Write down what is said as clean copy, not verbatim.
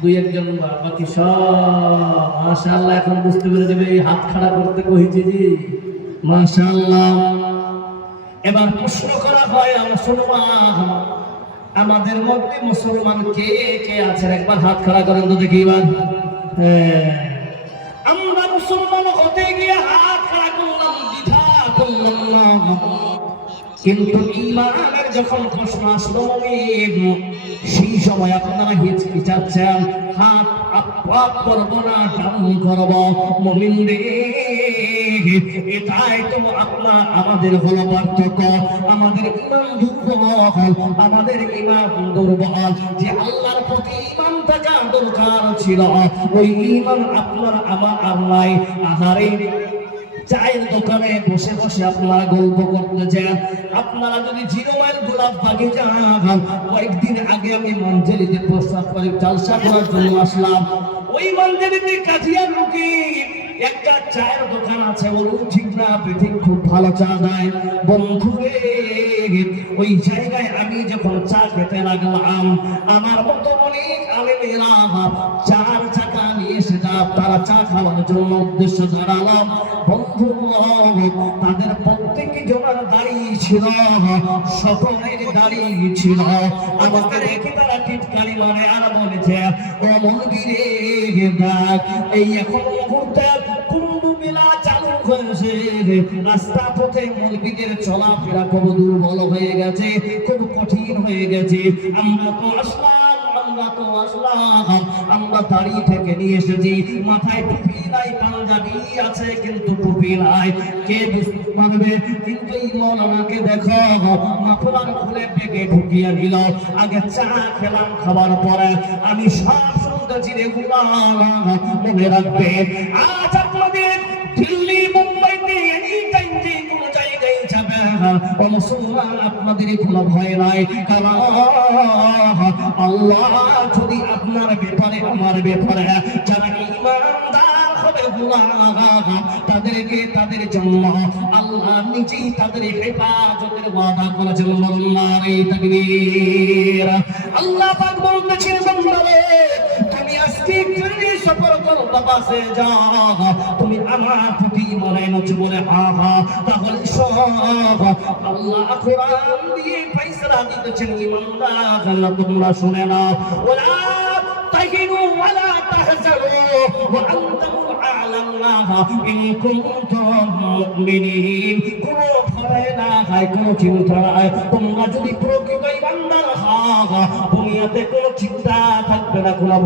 দুই একজন বাকি সব মাশাআল্লাহ এখন বুঝতে পেরে যাবে এই হাত খাড়া করতে কইছি জি মাশাআল্লাহ। এবার প্রশ্ন করা হয় মুসলমান, আমাদের মধ্যে মুসলমান কে কে আছেন একবার হাত খাড়া করেন তো দেখি এবার। হ্যাঁ, আমরা মুসলমান হতে গিয়ে হাত খাড়া করলাম, দ্বিধা করলাম না, কিন্তু ঈমানের যখন প্রশ্ন আসলো সেই সময় আপনারা হিচকিচাচ্ছেন, হাত আপ করবো না ডাউন করবো। মুমিন রে, এটাই তো আপনার আমাদের হলো পার্থক্য। আমাদের ঈমান দুর্বল, আমাদের ঈমান দুর্বল। যে আল্লাহর প্রতি ঈমান থাকা দরকার ছিল, ওই ঈমান আপনার আমার আল্লাহ আহারে চায়ের দোকানে বসে বসে আপনারা গল্প করতেছেন। আপনারা যদি 0 মাইল গোলাপ বাগিচা কয়েকদিন আগে আমি মঞ্জেরিতে প্রস্তাব করে জালসা করার জন্য আসলাম। ওই মঞ্জেরিতে কাজিয়ার লোকে একটা চায়ের দোকান আছে, বলুন ঠিক না ঠিক, খুব ভালো চা দেয়। বন্ধুরে, ওই জায়গায় আমি যখন চা খেতে লাগলাম, আমার মতো অনেক আলেমেরা 4 চাকা নিয়ে এসে তারা চা খাওয়ার জন্য উদ্দেশ্য দাঁড়ালাম। বন্ধু, তাদের প্রত্যেকে জমার দাঁড়িয়ে ছিল, সকলের দাঁড়িয়ে ছিল। আমাকে রেখে তারা টিটকারি মানে আর বলেছে, ও মন্দিরে দেখ, এই এখন মুহূর্তে কুম্ভ মেলা চালু হয়েছে, রাস্তা পথে মৌলবীদের চলাফেরা খুব দুর্বল হয়ে গেছে, খুব কঠিন হয়ে গেছে। আমরা তো আসলাম, আমরা দাড়ি থেকে নিয়ে এসেছি, মাথায় টুপি নাই, পাঞ্জাবি আছে কিন্তু টুপি নাই, কে বুঝতে পারবে? কিন্তু এই মৌলানাকে দেখো, মাফলার খুলে পেকে ঢুকিয়ে দিল। আগে চা খেলাম, খাবার পরে আমি সব শুনতেছি রেগুলা। মনে রাখবে, আজ আপনাদের দিল্লি মুম্বাইতে এনি টাইম যে কোনো জায়গায় যাবে, ও মুসলমান আপনাদের কোনো ভয় নাই, কারণ আল্লাহ যদি আপনার ব্যাপারে আমার ব্যাপারে যারা ঈমানদার হবে তাদেরকে তাদের জন্য আল্লাহ নিজেই তাদের হেফাজতের ওয়াদা করেছেন। আল্লাহু তাকবীর। আল্লাহ পাক বলতেছেন, বান্দারে তুমি আজকে ট্রেনে সফর করো, বাসে যাও, তুমি আমার প্রতি মনে নজর বলে হা হা, তাহলে সব আল্লাহ কোরআন দিয়ে ফয়সালা দিতেছেন। ঈমানদার তোমরা শুনে নাও, ওয়ালা তাহিনু ওয়ালা তাহজানু ওয়া আনতুম আ'লামুল্লাহ ইন কুনতুম মুমিনিন। কোনো ভয় না হয়, কোনো চিন্তা নাই, তোমরা যদি প্রকৃত ঈমানদার হও, দুনিয়াতে কোনো চিন্তা থাকবে না, কোনো